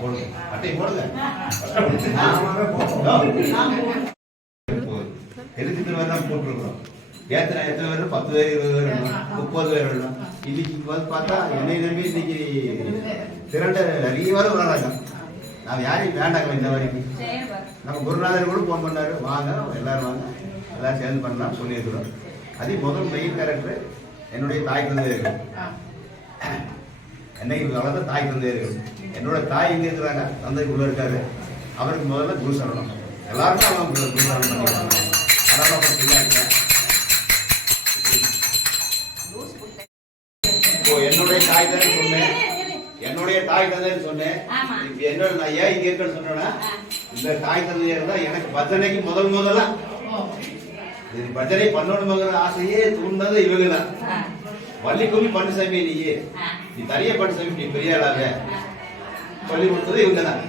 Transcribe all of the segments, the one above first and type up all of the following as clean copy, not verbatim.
போடுங்க, அட்டை போடுங்க. எதுக்கு தான் போட்டுருக்கோம். எத்தனை பேர்? 10 பேர், 20 பேர் வேணும், 30 பேர் வேணும். இன்னைக்கு பார்த்தா என்னை நம்பி இன்னைக்கு திரண்ட நிறைய பேர் வராங்க. நாம் யாரையும் வேண்டாங்க. இந்த வரைக்கும் நம்ம குருநாதர் கூட ஃபோன் பண்ணாரு, வாங்க எல்லாரும் வாங்க, எல்லாரும் சேர்ந்து பண்ணலாம் சொல்லியிருக்கிறோம். அதே முதல் மெயின் கேரக்டர் என்னுடைய தாய் தந்தையர்கள். என்னைக்கு வளர்ந்த தாய் தந்தையர்கள். என்னோட தாய் இங்கே இருக்கிறாங்க, தந்தை உள்ள இருக்காரு. அவருக்கு முதல்ல குரு சரணம். எல்லாருமே அவங்க குரு சரணம் பண்ணிக்கிறாங்க. என்னுடைய தாய் தந்தை சொன்னேன், என்னுடைய தாய் தந்தைன்னு சொன்னேன். என்னோட நான் ஏன் இங்க இருக்கேன்னு சொன்னேன்னா, இந்த தாய் தந்தையர் தான் எனக்கு பஜனைக்கு முதல்ல பஜனை பண்ணணுங்கிற ஆசையே தூண்டது இவங்க தான். வள்ளி கும்மி பண்ணு சாமி, நீ தனியா பண்ணு சாமி, நீ பெரிய ஆளாக சொல்லி கொடுத்தது இவங்க தான்.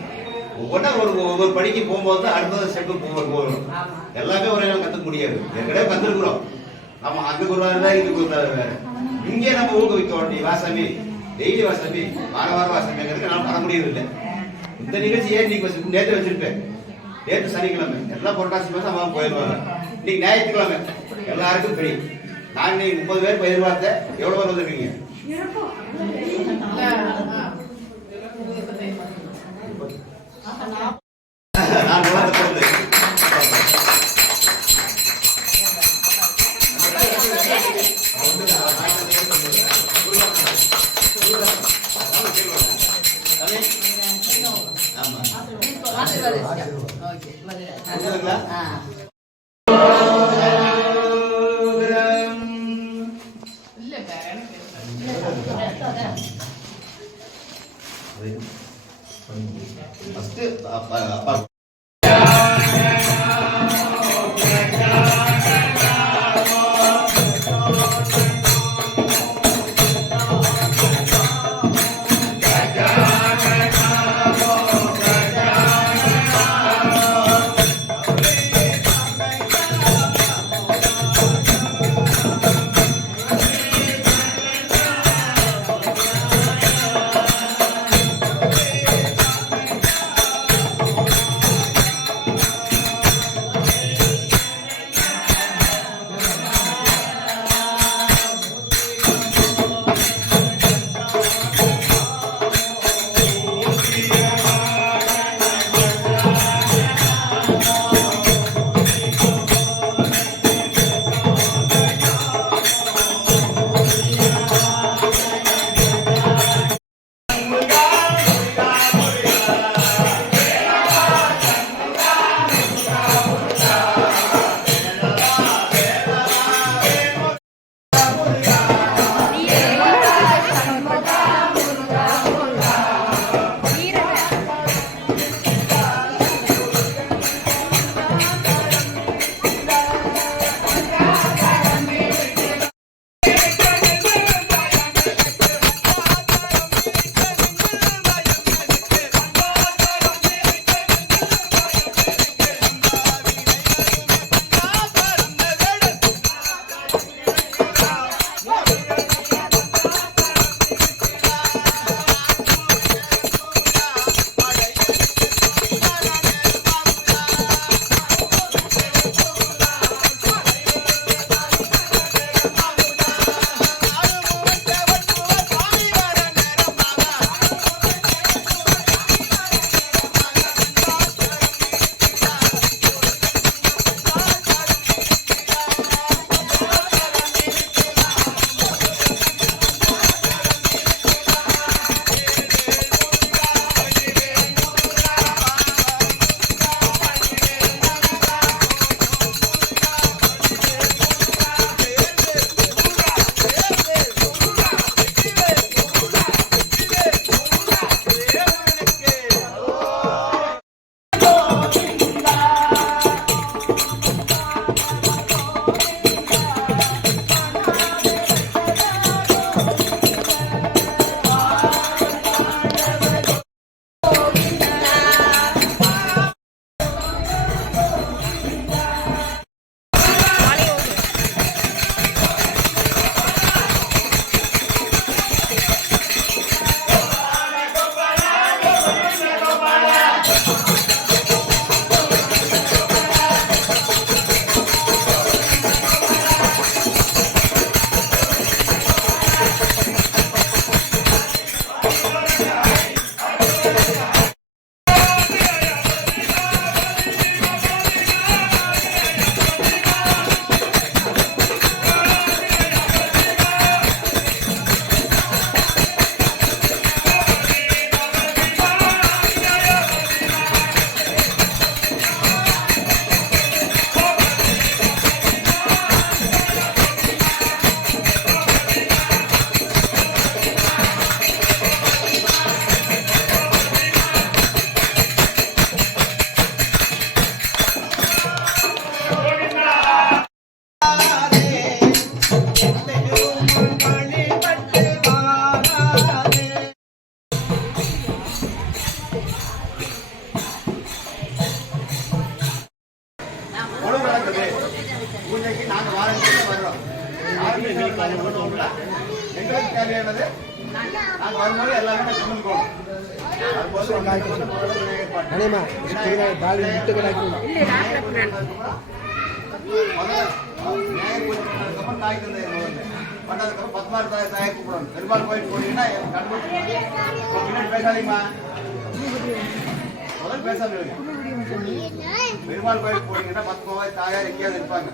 ஒவ்வொன்றா ஒவ்வொரு படிக்கு போகும்போது தான் அடுத்தது ஸ்டெப்பு போகணும். எல்லாமே ஒரே நாள் கற்றுக்க முடியாது. ஏற்கனவே கற்றுருக்குறோம். நம்ம அங்க குருவாரு தான், இங்க குருவாரு வேற. இங்கே நம்ம ஊக்குவிக்க வேண்டிய வாசாமி, டெய்லி வாசாமி, வாரம் வாசாமிங்கிறதுக்கு நான் வர முடியறது இல்லை. இந்த நிகழ்ச்சி ஏன் இன்னைக்கு நேற்று வச்சிருப்பேன். நேற்று சனிக்கிழமை எல்லாம் புரட்டாசி மாதம் அவன் போயிடுவாங்க. இன்னைக்கு ஞாயிற்றுக்கிழமை எல்லாருக்கும் ஃப்ரீ. நான் இன்னைக்கு 30 பேர் எதிர்பார்த்தேன். எவ்வளவு பேர் வந்துருக்கீங்க? நான் அப்பா தாய் தந்தை பண்ணதுக்கப்புறம் 10 மார்க் தாயை கூப்பிடணும். பெருமாள் கோயில் போனீங்கன்னா பேசாதீங்கம்மா, முதல் பேசாம பெருமாள் கோயில் போனீங்கன்னா 10 தாயார் எங்கேயாவது இருப்பாங்க.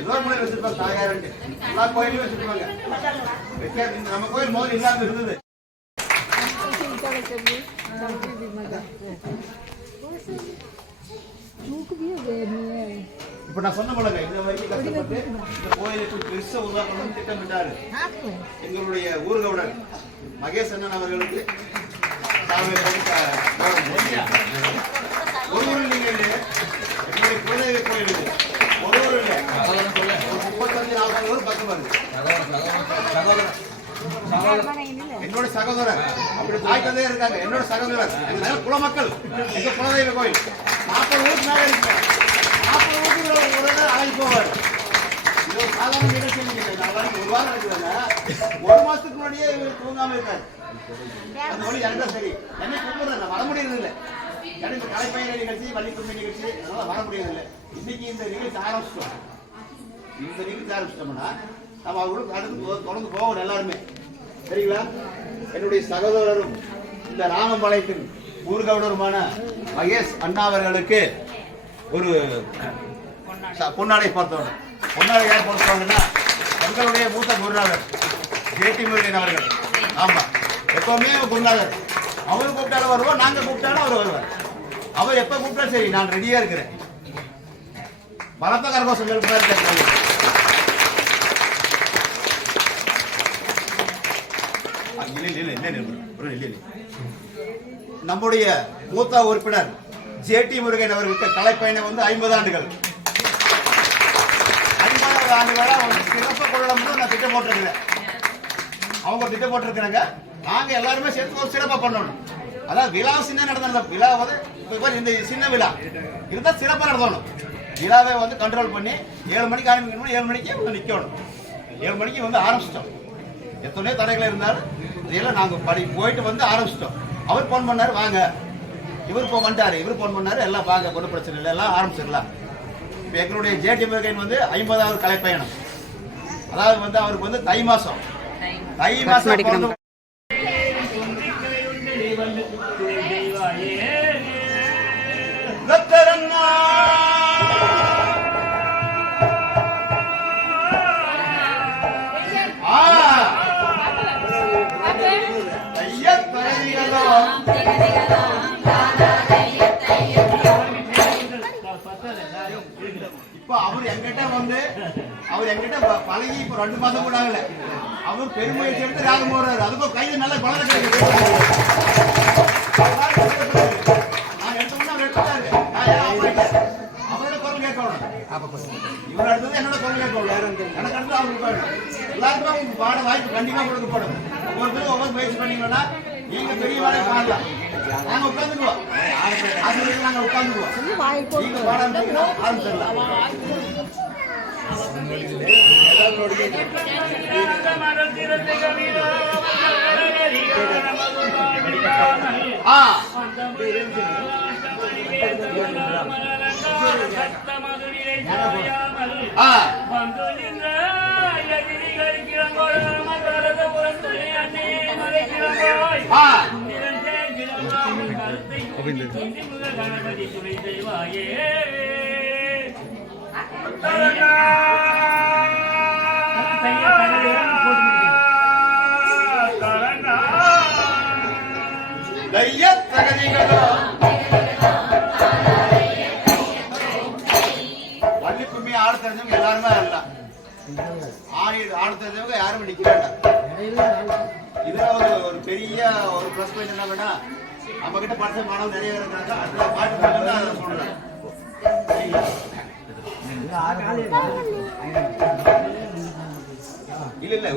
ஏதோ மூலையில் வச்சிருப்பாங்க தாயார்ன்ட்டு. எல்லா கோயிலையும் வச்சிருப்பாங்க. வைக்காது. நம்ம கோயில் முதல்ல இல்லாம இருந்தது. இப்ப நான் சொன்ன போலங்க இந்த வரைக்கும் கஷ்டப்பட்டு இந்த கோயிலுக்கு பெருசா உருவாக்கணும்னு திட்டமிட்டாரு எங்களுடைய ஊர்கவுடர் மகேஷ் அண்ணன் அவர்களுக்கு. ஒரு ஊர் நீங்க என்னுடைய குலதெய்வ கோயில் இது. ஒரு ஊர் இல்ல, 35-40 ஊர் பக்கம் வருது. என்னோட சகோதரர் அப்படி தாய் தந்தையா இருக்காங்க. என்னோட சகோதரர் எங்க குல மக்கள், எங்க குலதெய்வ கோயில் 40 ஊருக்கு மேல இருக்கு. 40 ஊருக்கு அழைச்சி போவார். இது ஒரு சாதாரண நிகழ்ச்சி. ஒரு வாரம் இருக்குதுங்க. 1 மாசத்துக்கு முன்னாடியே இவர் தூங்காம இருக்காரு. அந்த மொழி எனக்கு சரி, என்னை கூப்பிடுறேன், வர முடியறது இல்லை. எனக்கு கலைப்பயிர் நிகழ்ச்சி, வள்ளிக்கும்மி நிகழ்ச்சி, அதனால வர முடியறது இல்லை. இன்னைக்கு இந்த நிகழ்ச்சி ஆரம்பிச்சிட்டோம். இந்த நிகழ்ச்சி ஆரம்பிச்சிட்டோம்னா நம்ம அவங்களுக்கு அடுத்து தொடர்ந்து போகணும் எல்லாருமே, சரிங்களா? என்னுடைய சகோதரரும் இந்த ராமபாளையத்தின் ஊர்கவுடருமான மகேஷ் அண்ணா அவர்களுக்கு ஒரு பொன்னாடை பொறுத்தவங்க. பொன்னாடை யார் பொறுத்தவங்கன்னா எங்களுடைய மூத்த குருநாதர் ஜேடி முருகன் அவர்கள். ஆமா, எப்பவுமே குருநாதர். அவர் கூப்பிட்டாலும் வருவோம், நாங்க கூப்பிட்டாலும் அவர் வருவார். அவர் எப்ப கூப்பிட்டாலும் சரி, நான் ரெடியா இருக்கிறேன். பலத்த கரகோஷம் நம்முடைய மூத்த உறுப்பினர் ஜேடி முருகன் அவர்களுக்கு கலைப்பயணம் 50 ஆண்டுகள். 50வது ஆண்டு வரை அவங்க சிறப்பு கொள்ளணும்னு நான் திட்டம் போட்டிருக்கிறேன். அவங்க திட்டம் போட்டிருக்கிறாங்க. நாங்க எல்லாருமே சேர்த்து ஒரு சிறப்பா பண்ணணும். அதாவது விழா சின்ன நடந்த விழாவது இந்த சின்ன விழா இருந்தா சிறப்பா நடத்தணும். விழாவை கண்ட்ரோல் பண்ணி 7 மணிக்கு ஆரம்பிக்கணும். 7 மணிக்கு நிக்கணும். 7 மணிக்கு ஆரம்பிச்சிட்டோம். எத்தனையோ தடைகள் இருந்தாலும் இதெல்லாம் நாங்க போயிட்டு ஆரம்பிச்சிட்டோம். அவர் போன் பண்ணாரு, வாங்க. இவர் வந்துட்டாரு, இவர் போன் பண்ணாரு, எல்லாம் வாங்க, ஒன்றும் பிரச்சனை இல்லை, எல்லாம் ஆரம்பிச்சிடலாம். இப்போ எங்களுடைய ஜேடி முருகன் 50வது கலைப்பயணம். அதாவது அவருக்கு தை மாசம் இப்ப அவர் எங்கிட்ட பழகி இப்ப 2 மாசம் கூட ஆகல. அவர் பெருமுயற்சி எடுத்து ராகம் போடுறாரு. அதுக்கும் கைது நல்ல குழந்தை கிடைக்குது. நான் எடுத்தோம்னா அவர் எடுத்துட்டாரு. அவரோட குரல் கேட்கணும். இவர் அடுத்தது என்னோட குரல் கேட்கணும். எனக்கு அடுத்து அவருக்கு போயிடும். எல்லாருக்கும் பாட வாய்ப்பு கண்டிப்பா கொடுக்கப்படும். ஒவ்வொருத்தரும் ஒவ்வொரு முயற்சி பண்ணீங்கன்னா நீங்க பெரிய வேலையை பாடலாம். நாங்க உட்காந்துக்குவோம். நாங்க உட்காந்துக்குவோம். நீங்க பாட ஆரம்பிச்சிடலாம். வள்ளிக்கும்மி ஆட தெரிஞ்சவங்க எல்லாருமே ஆடலாம். ஆட தெரிஞ்சவங்க யாரும் நிக்கிறாங்க. இதுல ஒரு பெரிய ஒரு பிளஸ் பாயிண்ட் என்ன வேணா, நம்ம கிட்ட படிச்ச மாணவர்கள் நிறைய இருக்கிறாங்க. அதுல பாட்டு சொல்றேன். இல்ல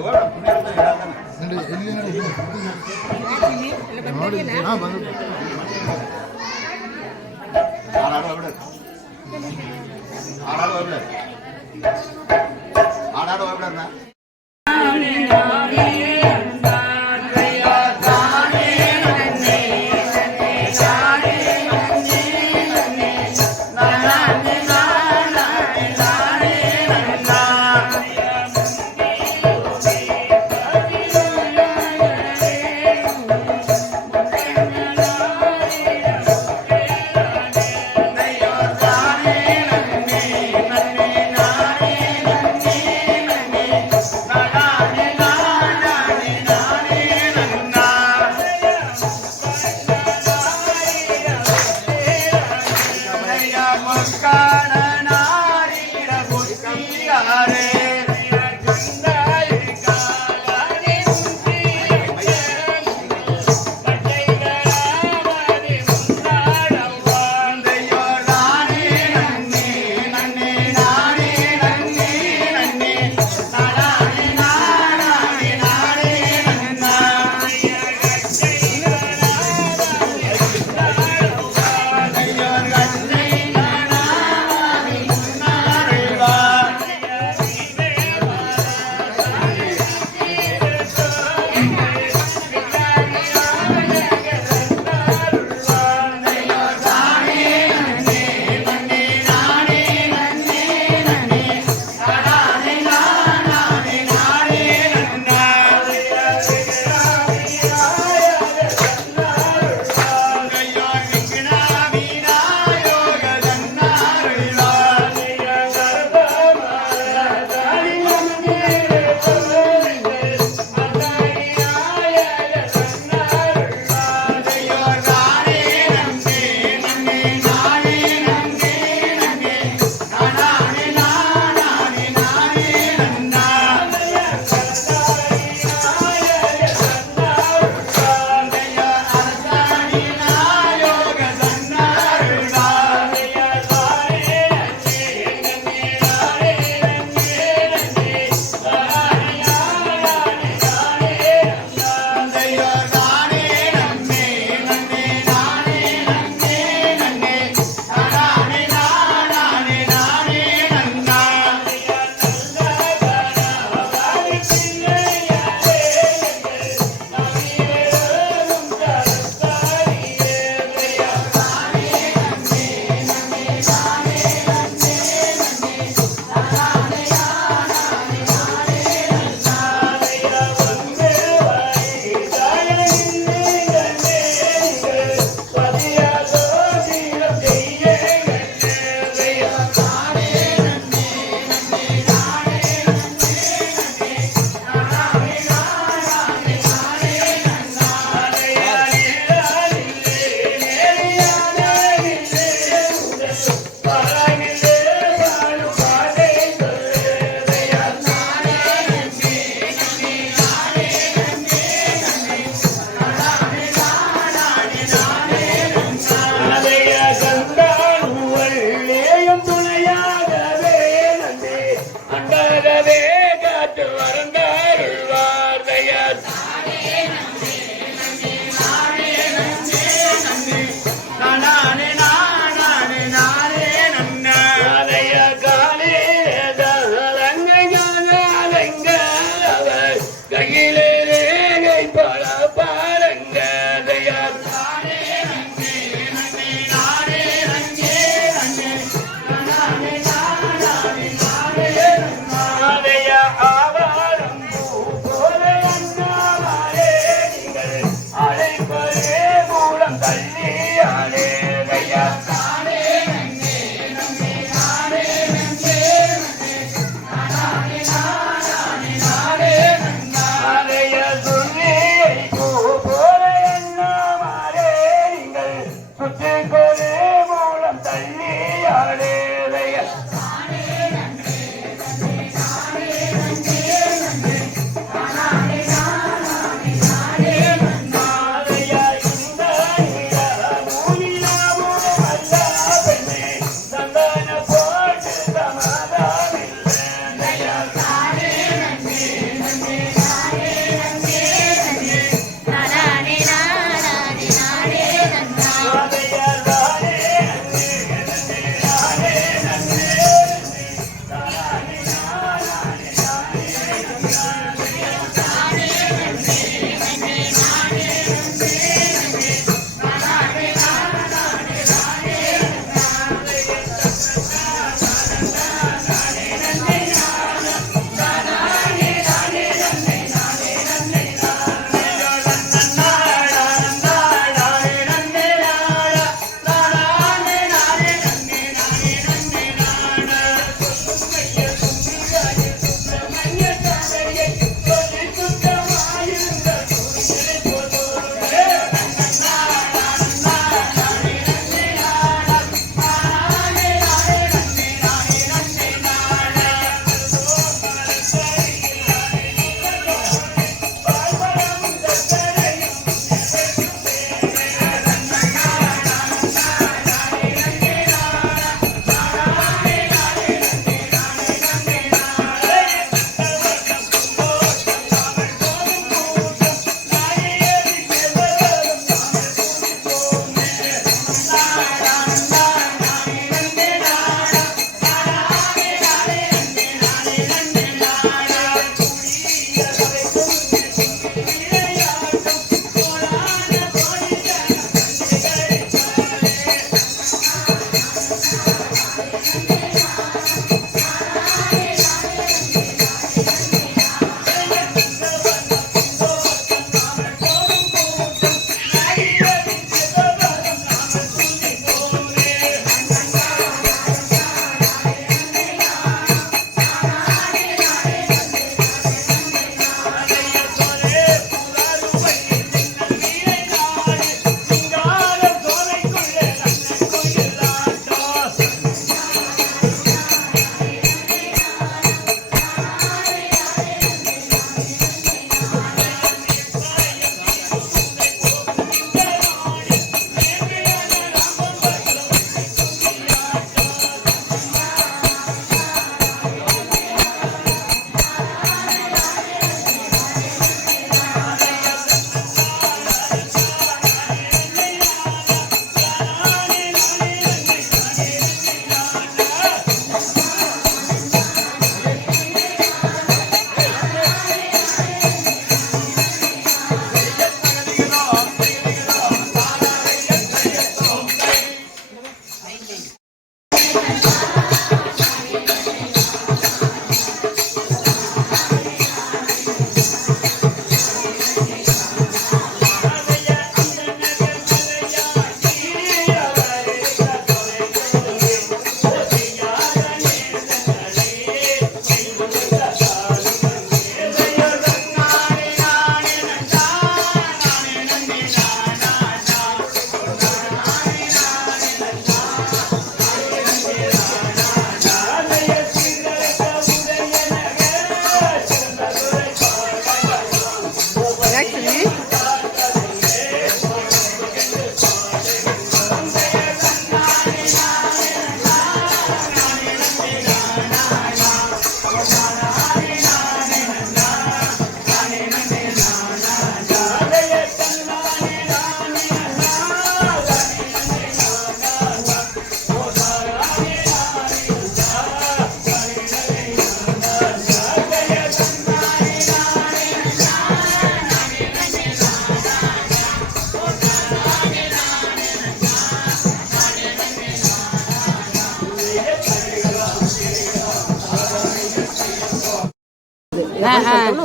மூலம் தள்ளி ஆடேதையா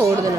ஓடுது.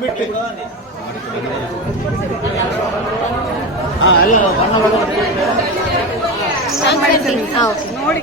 ಬಿಟ್ಟು ಅಲ್ಲ ನೋಡಿ